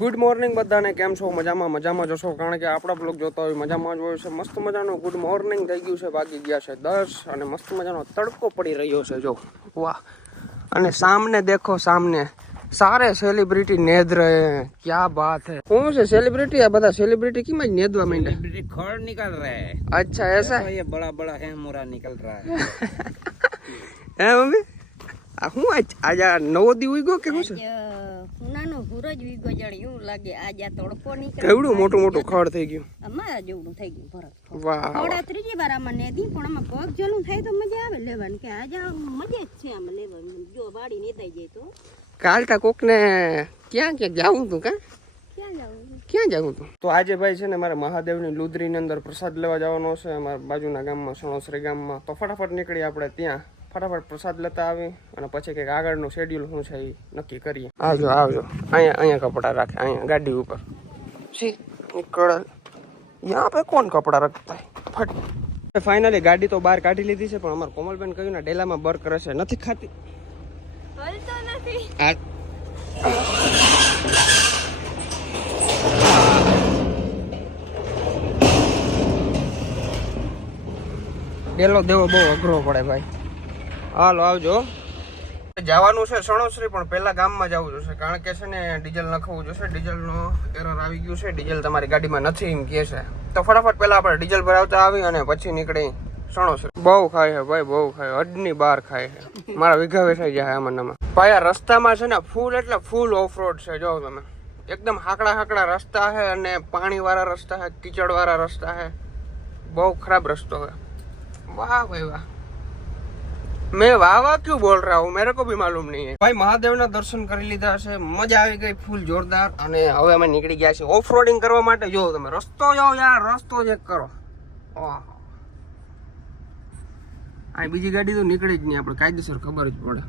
Good morning બધાને, કેમ છો? મજામાં જશો, કારણ કે આપણા બ્લોગ જોતા હોય મજામાં જ હોય છે. મસ્ત મજાનો ગુડ મોર્નિંગ થઈ ગયું છે, વાગી ગયા છે 10 અને મસ્ત મજાનો તડકો પડી રહ્યો છે. જો વાહ, અને સામને દેખો, સામને सारे सेलिब्रिटी नेद रहे हैं. क्या बात है. कौन से सेलिब्रिटी है? बता, सेलिब्रिटी की मैं नेदवा में सेलिब्रिटी खड़ निकल रहा है. अच्छा ऐसा है, ये बड़ा बड़ा है मोरा निकल रहा है. है मम्मी? હું આજા નવો દી ઉગ્યો કે શું છે? ઉનાનો સૂરજ ઉગ્યો જણ એવું લાગે. આજા તડકો નીકળે. કેવડું મોટું મોટું ખડ થઈ ગયું. અમારા જેવડું થઈ ગયું ભરત. વાહ. થોડા ત્રીજી વાર આમાં નેદી, પણ આમાં પગ જલું થાય તો મજા આવે લેવાની. કે આજા મજા જ છે આમાં લેવાની. જો વાડી નેદાઈ જાય તો કાલ કા કોક ને ક્યાં જાવું તું? ક્યાં જાવું તું? તો આજે ભાઈ છે ને મારે મહાદેવની લુદરીની અંદર પ્રસાદ લેવા જવાનો છે, અમારા બાજુના ગામમાં, સણોસરી ગામમાં. તો ફટાફટ નીકળી આપણે ત્યાં, ફટાફટ પ્રસાદ લેતા આવી અને પછી કંઈક આગળનું શેડ્યુલ શું છે એ નક્કી કરીએ. આવજો અહીંયા કપડા રાખે, અહીંયા ગાડી ઉપર સી નીકળ. યહાં પે કોણ કપડા રખતા હે? ફટ. ફાઇનલી ગાડી તો બહાર કાઢી લીધી છે, પણ અમારે કોમલબેન કહ્યું ને ડેલામાં બર કરે છે, નથી ખાતી. ડેલો દેવો બહુ અઘરો પડે ભાઈ. હાલો આવજો. જવાનું છે સણોસરી, પણ પહેલા ગામમાં જવું જોશે, કારણ કે છે ને ડીઝલ નખાવવું જોશે. ડીઝલનો એરર આવી ગયું છે, ડીઝલ તમારી ગાડીમાં નથી એમ કહે છે. તો ફટાફટ પહેલા આપણે ડીઝલ ભરાવતા આવી અને પછી નીકળી સણોસરી. બહુ ખાય છે ભાઈ, બહુ ખાય, હદની બહાર ખાય છે. મારા વીઘા વેસાઈ જાય આમાં. ભાઈ આ રસ્તામાં છે ને ફૂલ એટલે ફૂલ ઓફ રોડ છે. જો તમે, એકદમ હાકડા રસ્તા છે અને પાણી વાળા રસ્તા છે, કીચડ વાળા રસ્તા છે. બહુ ખરાબ રસ્તો है. वाह भाई वाह. मैं वाह क्यों बोल रहा हूँ, मेरे को भी मालूम नहीं है. भाई મહાદેવના દર્શન કરી લીધા છે, મજા આવી ગઈ ફૂલ જોરદાર. અને હવે અમે નીકળી ગયા છીએ ઓફ રોડિંગ કરવા માટે. જો તમે રસ્તો જાઓ યાર, રસ્તો ચેક કરો. આ બીજી ગાડી તો નીકળી જ નહીં, આપણે કાયદેસર ખબર જ પડે.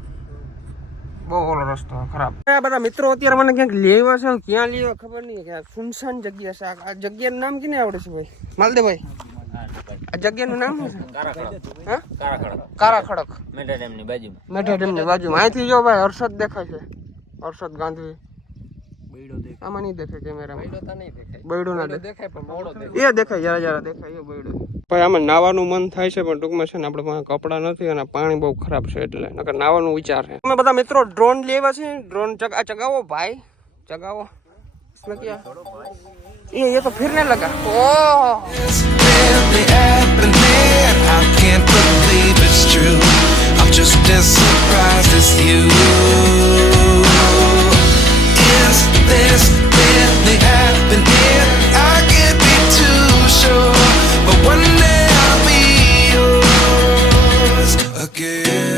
બહુ ઓલો રસ્તો ખરાબ. બધા મિત્રો અત્યારે મને ક્યાંક લેવા છે, ક્યાં લેવા ખબર નહીં. ક્યાં સુનસાન જગ્યા છે. આ જગ્યાનું નામ કેને આવડે છે ભાઈ? માલદેવભાઈ, આ જગ્યાનું નામ શું છે? કારા ખડક. મેઠા ડેમની બાજુમાં. અહીંથી જો ભાઈ હર્ષદ દેખાય છે, હર્ષદ ગાંધી. આમાં નહીં દેખાય કેમેરામાં. બૈડો ના દેખાય, એ દેખાય જરા દેખાય એ બૈડો. ભાઈ આમાં નાવાનું મન થાય છે, પણ ટૂંકમાં છે ને આપણે પાસે કપડા નથી અને પાણી બહુ ખરાબ છે, એટલે નકર નાવાનું વિચાર છે. અમે બધા મિત્રો ડ્રોન લેવા છે. ડ્રોન ચગાવો ભાઈ, ચગાવો. ये तो फिरने लगा. ओह, I can't believe it's true. I'm just as surprised as you. Is this really happening? I can't be too sure, but one day I'll be yours again.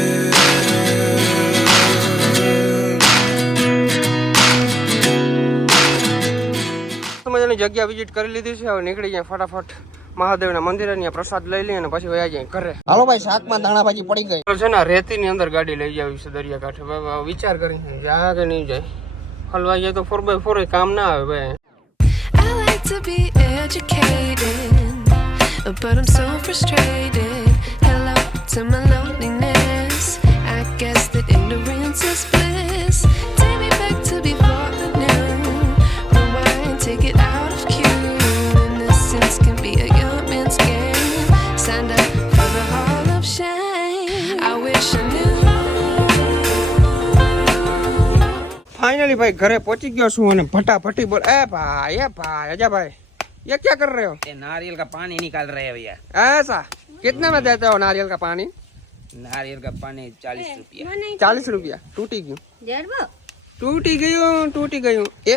મજાની જગ્યા વિઝિટ કરી લીધી છે. હવે નીકળી જાય ફટાફટ મહાદેવના મંદિરે, ત્યાં પ્રસાદ લઈ લઈએ અને પછી વયા જાય ઘરે. હાલો ભાઈ, શાકમાં ધાણા ભાજી પડી ગઈ છે ને. રેતીની અંદર ગાડી લઈ જાવી છે દરિયાકાંઠે. વિચાર કરી જાય કે નહીં જાય. હલવાઈ જાય તો 4x4 કામ ના આવે ભાઈ. I like to be educated, but I'm so frustrated. Hello to my loneliness. I guess that ignorance is bliss. Take me back to before the new. Rewind, take it out of cue. Innocence can be a young man's game. Signed up for the hall of shame. I wish I knew. Finally भाई घरे पहुंची गया हूँ અને फटाफटी बोल. ए भाई अजय भाई, ये क्या कर रहे हो? ये नारियल का पानी निकाल रहे हैं भैया. ऐसा कितने में देते हो नारियल का पानी? नारियल का पानी 40 रुपया. 40 रुपया. टूटी गયું. એ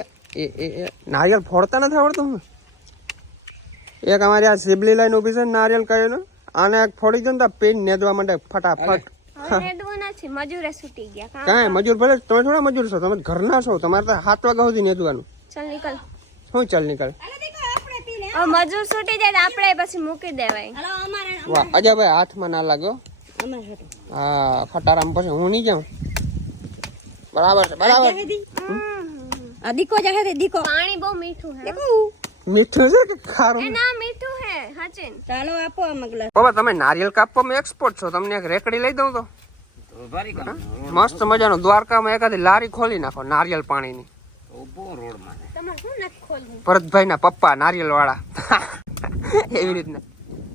નારિયેલ ફોડતા નથી આવડતું. એક અમારી આ સિબલી લાઈન ઉભી છે, નારિયેલ કહેલું, આને ફોડી દો ને તો પેન નેદવા માટે ફટાફટ. કાંઈ મજૂર ભલે, તમે થોડા મજૂર છો, તમે ઘરના છો, તમારે તો 7 વાગ્યા સુધી નેદવાનું. ચાલ નીકળ. મજૂર છૂટી જાય આપણે પછી મૂકી દેવાય. વાહ અજય ભાઈ, હાથમાં ના લાગ્યો. હા, ખટારામ પછી હું નહીં જાઉં. બરાબર છે. આ દીકો જાહે દે દીકો. પાણી બહુ મીઠું હે. મીઠું છે કે ખારું? ના મીઠું હે હાચીન. ચાલો આપો આ મગલા. બાબા તમે નારિયેલ કાપવામાં એક્સપર્ટ છો, તમને એક રેકડી લઈ દઉં તો? મસ્ત મજાનો દ્વારકામાં એકાદી લારી ખોલી નાખો નારિયેલ પાણીની. ઊભો રોડમાં છે. તમારે શું નથી ખોલવું? ભરતભાઈ ના પપ્પા નારિયેલ વાળા એવી રીતના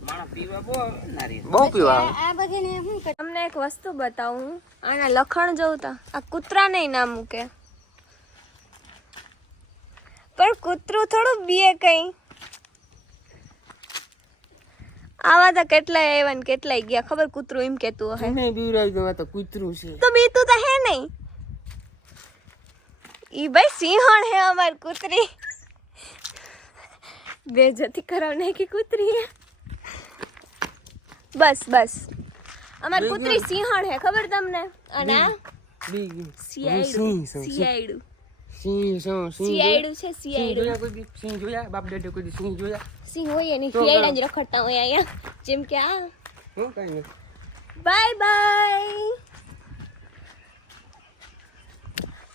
માણસ પીવા બહુ નારિયેળ. બહુ પીવા આવે. આ બધાને શું કરે? તમને એક વસ્તુ બતાવું. આના લખણ જોઉં તો આ કૂતરા નહીં ના મૂકે. પણ કૂતરું થોડું બીએ કઈ. આવા તો કેટલાય આવ્યા ને કેટલાય ગયા. ખબર કૂતરું એમ કેતું હશે. એને બીવરાવી દો, આ તો કૂતરું છે. તો બીતું તો હે નહીં. ઈ ભાઈ સિંહણ હે અમાર કૂતરી. બેજતી કરાવ નાખી કૂતરી હે. બસ બસ અમાર કૂતરી સિંહણ હે ખબર તમને. અને આ શિયાળું શિયાળું શિયાળું છે શિયાળું. સિંહ જોયા બાપ દાદા કોઈ દી સિંહ જોયા? સિંહ હોય એની શિયાળા જ રખડતા હોય અહીંયા. જેમ કે આ. હું કઈ નથી. Bye bye.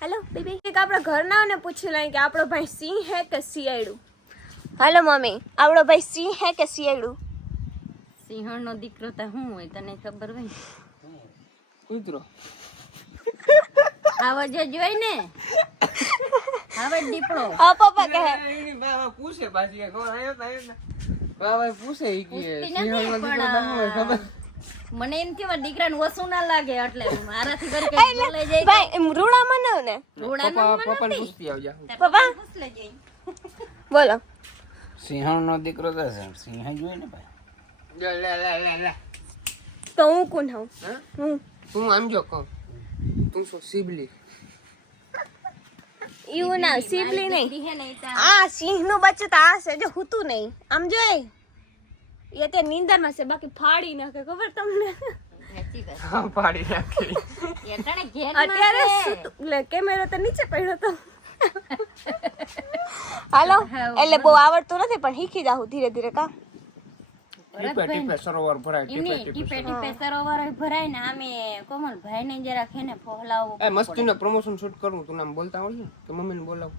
હેલો બેબી, એક આપણા ઘરનાઓને પૂછી લઈએ કે આપણો ભાઈ સિંહ હે કે શિયાળું. હાલો મમ્મી, આપણો ભાઈ સિંહ હે કે શિયાળું? સિંહણનો દીકરો તો શું હોય તને ખબર હોય? કૂતરો. આવો જે જોઈ ને હવે દીપડો. હા પપ્પા કહે. એની બા પૂછે પાછી કે કોણ આયો તા આયો. બા પૂછે ઈ કે પૂછતી સિંહણનો નથી, દીકરો તો શું હોય ખબર? મને એમ કે દીકરાને ઓછું ના લાગે એટલે મારાથી કરી કઈ બોલાઈ જાય. ભાઈ એમ રૂડા મનાવ ને. પપ્પાને પૂછતી આવજા. પપ્પા બોલો. સિંહણનો દીકરો તો છે. સિંહ જોઈ ને ભાઈ. લે. તો હું કોણ હોઉં? હા? હું તું આમ જો કહું. તું શું સિબલી? એવું ના સીપલી નહીં. હે ને આ સિંહ નું બચ્ચું તો આ છે જો હુતું નહીં. આમ જોઈ એ અત્યારે નીંદરમાં છે બાકી ફાડી નાખે ખબર તમને. હા પાડી નાખી. એટાણે ઘેર અત્યારે લે કેમેરો તો નીચે પડ્યો તો. હાલો એટલે બહુ આવડતું નથી પણ શીખી જાઉં ધીરે ધીરે કા. ટીપે સરોવર ભરાય એમની ટીપે ટીપે સરોવર ભરાય ને આમે કોમલભાઈ ને જરા ખેને ફોહલાવો. એ મસ્તીનો પ્રમોશન શૂટ કરું તું નામ બોલતા આવડે કે મમ્મીને બોલાવ.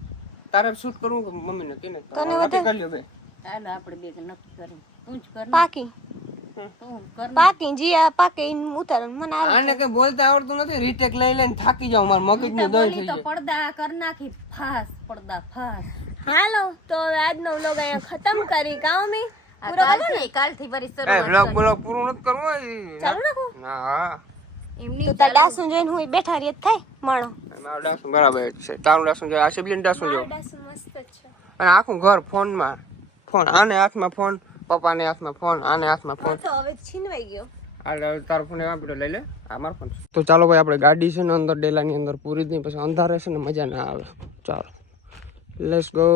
તારે શૂટ કરવું કે મમ્મીને કેને? તને વધારે કરી લ્યો બે. હાલો આપણે બે નક્કી કરી. તું જ કર ને. પાકી તું કર ને. પાકી જીયા પાકી ઉતાર મને આવે. આને કઈ બોલતા આવડતું નથી. રીટેક લઈ લઈને થાકી જાવ. માર મગજનું દહીં થઈ બોલી તો જાય. પડદા કર નાખી ફાસ પડદા ફાસ. હાલો તો હવે આજનો વ્લોગ અહીંયા ખતમ કરી કામી પૂરો કરો ને. કાલથી ફરી એ સરોવર બ્લોગ પૂરું નથી કરવું. ચાલુ રાખો. ના હા. એમની તું તાર ડાસું જોઈને હું બેઠા રહી થાય માણો. મારું ડાસું બરાબર છે. તારું ડાસું જો. આ સિબલીન ડાસું જો. ડાસું મસ્ત છે. અને આખું ઘર ફોનમાં. ફોન આને હાથમાં ફોન, પપ્પાને હાથમાં ફોન, આને હાથમાં ફોન. તો હવે છીનવાઈ ગયો. આ તારો ફોન આપડે લઈ લે. આ મારો ફોન. તો ચાલો ભાઈ આપણે ગાડી છે ને અંદર ડેલાની અંદર પૂરી દઈએ પછી અંધારે છે ને મજા ના આવે. ચાલો લેટ્સ ગો.